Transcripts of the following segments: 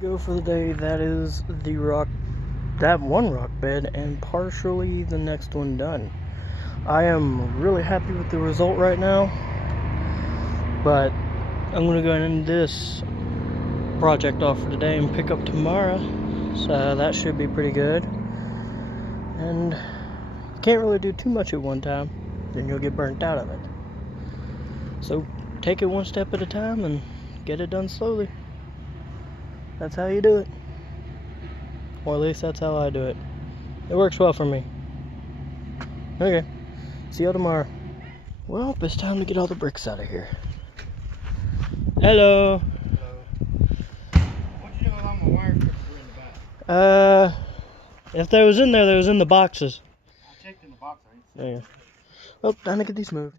Go for the day. That is that one rock bed and partially the next one done. I am really happy with the result right now, but I'm gonna go and end this project off for today and pick up tomorrow, so that should be pretty good. And you can't really do too much at one time, then you'll get burnt out of it. So take it one step at a time and get it done slowly. That's how you do it. Or at least that's how I do it. It works well for me. Okay, see you tomorrow. Well, it's time to get all the bricks out of here. Hello. Hello. What'd you do with all my wire strips that were in the back? If there was in there, there was in the boxes. I checked in the box, right? There you go. Well, time to get these moved.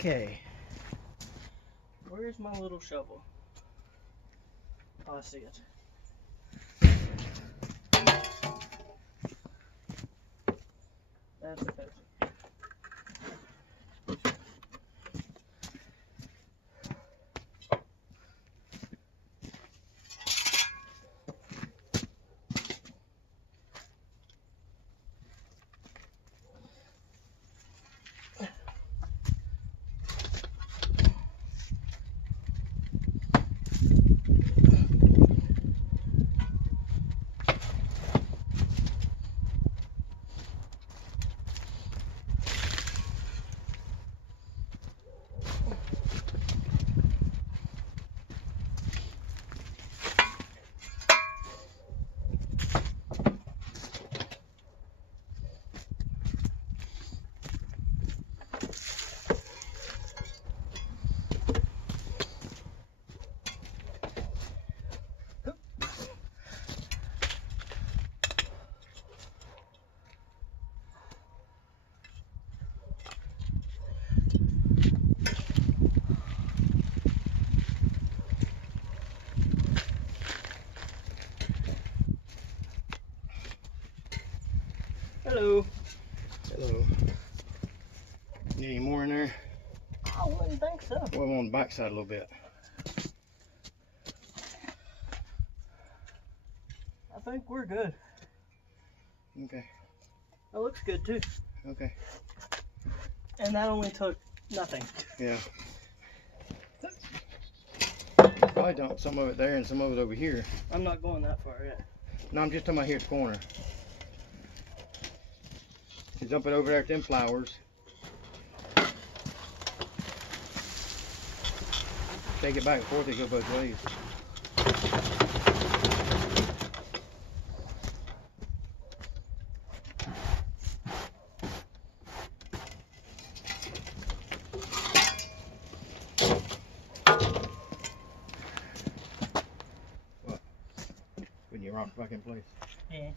Okay. Where's my little shovel? Oh, I see it. That's a pencil. Hello. Hello. Need any more in there? I wouldn't think so. Well, on the back side a little bit. I think we're good. Okay. That looks good too. Okay. And that only took nothing. Yeah. Probably dump some of it there and some of it over here. I'm not going that far yet. No, I'm just talking about here at the corner. You dump it over there at them flowers. Take it back and forth, they go both ways. What? When you rock back in place. Yeah.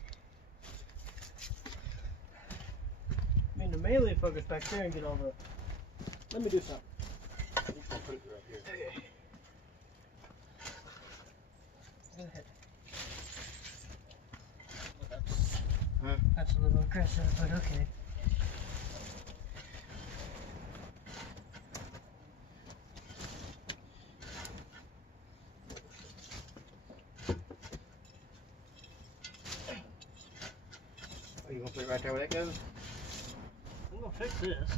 I mean, to mainly focus back there and get all the... Let me do something. I'm just gonna put it right here. Okay. Go ahead. Huh? That's a little aggressive, but okay. Put it right there where that goes. I'm gonna fix this.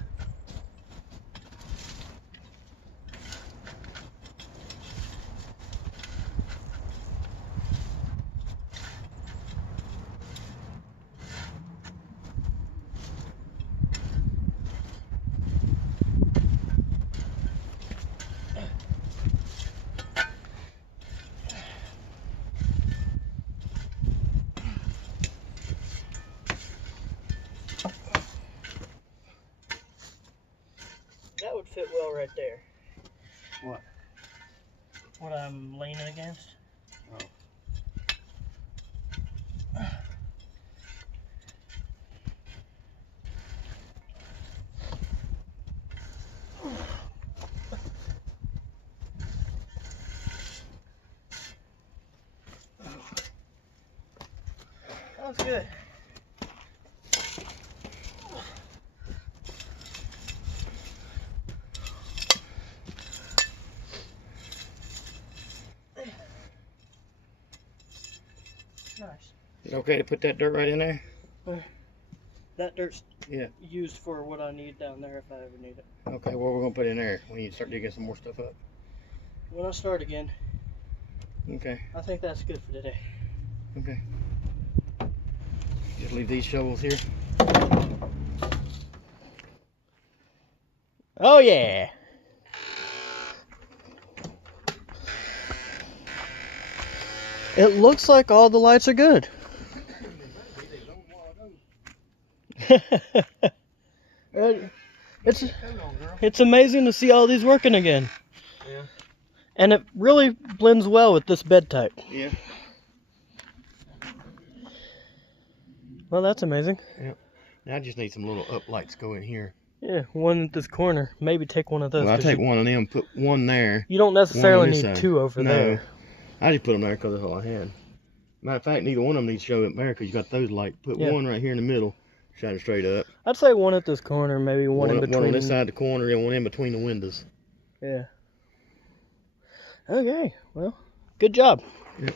That would fit well right there. What? What I'm leaning against. Oh. That's good. Nice. Is it okay to put that dirt right in there? That dirt's Yeah. used for what I need down there if I ever need it. Okay, what we're gonna put in there when you start digging some more stuff up. When I start again, Okay. I think that's good for today. Okay. Just leave these shovels here. Oh yeah. It looks like all the lights are good. It's amazing to see all these working again. Yeah. And it really blends well with this bed type. Yeah. Well, that's amazing. Yep. Now I just need some little up lights go in here. Yeah, one at this corner. Maybe take one of those. Well, I'll take one of them, put one there. You don't necessarily this need side. two over No. there. I just put them there because that's all I had. Matter of fact, neither one of them needs to show up there because you got those lights. Put one right here in the middle, shining straight up. I'd say one at this corner, maybe one in between. One on this side of the corner and one in between the windows. Yeah. Okay, well, good job. Yep.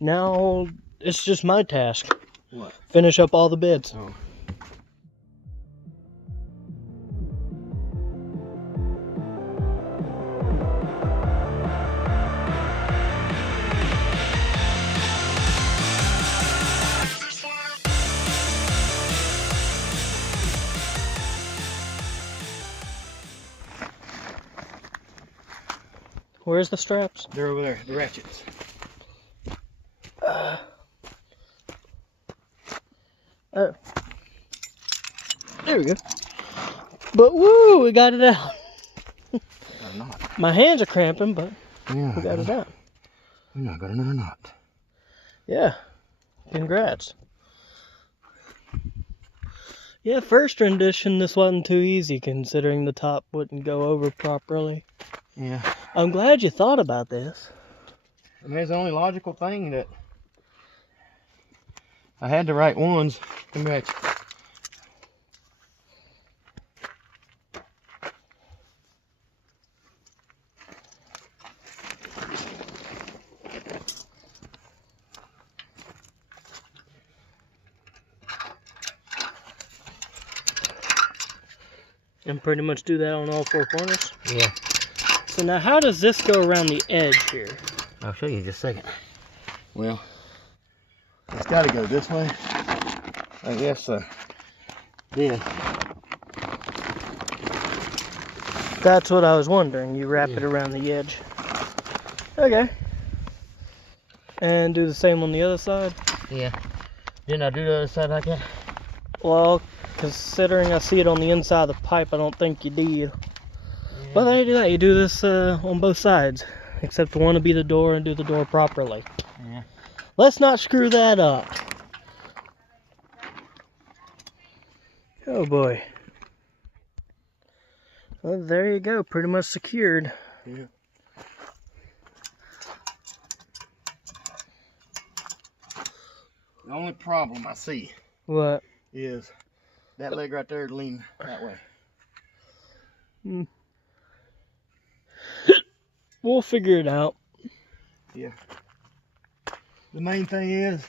Now, it's just my task. What? Finish up all the beds. Oh. Where's the straps? They're over there, the ratchets. Oh. There we go. But woo, we got it out. Got a knot. My hands are cramping, but Yeah, we got it out. Yeah, I got another knot. Yeah. Congrats. Yeah, first rendition, this wasn't too easy considering the top wouldn't go over properly. Yeah. I'm glad you thought about this. I mean, it's the only logical thing that I had the right ones. Come back. And pretty much do that on all four corners. Yeah. So now how does this go around the edge here? I'll show you in just a second. Well, it's got to go this way. I guess so. Yeah. That's what I was wondering. You wrap it around the edge. Okay. And do the same on the other side? Yeah. Didn't I do the other side like that? Well, considering I see it on the inside of the pipe, I don't think you did. Yeah. Well, then you do that. You do this on both sides. Except one to be the door and do the door properly. Yeah. Let's not screw that up. Oh boy. Well, there you go. Pretty much secured. Yeah. The only problem I see What? is that leg right there lean that way. We'll figure it out. Yeah. The main thing is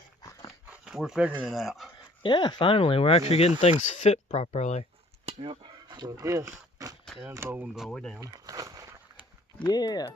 we're figuring it out. Yeah, finally, we're actually getting things fit properly. Yep. So this can unfold and go all the way down. Yeah.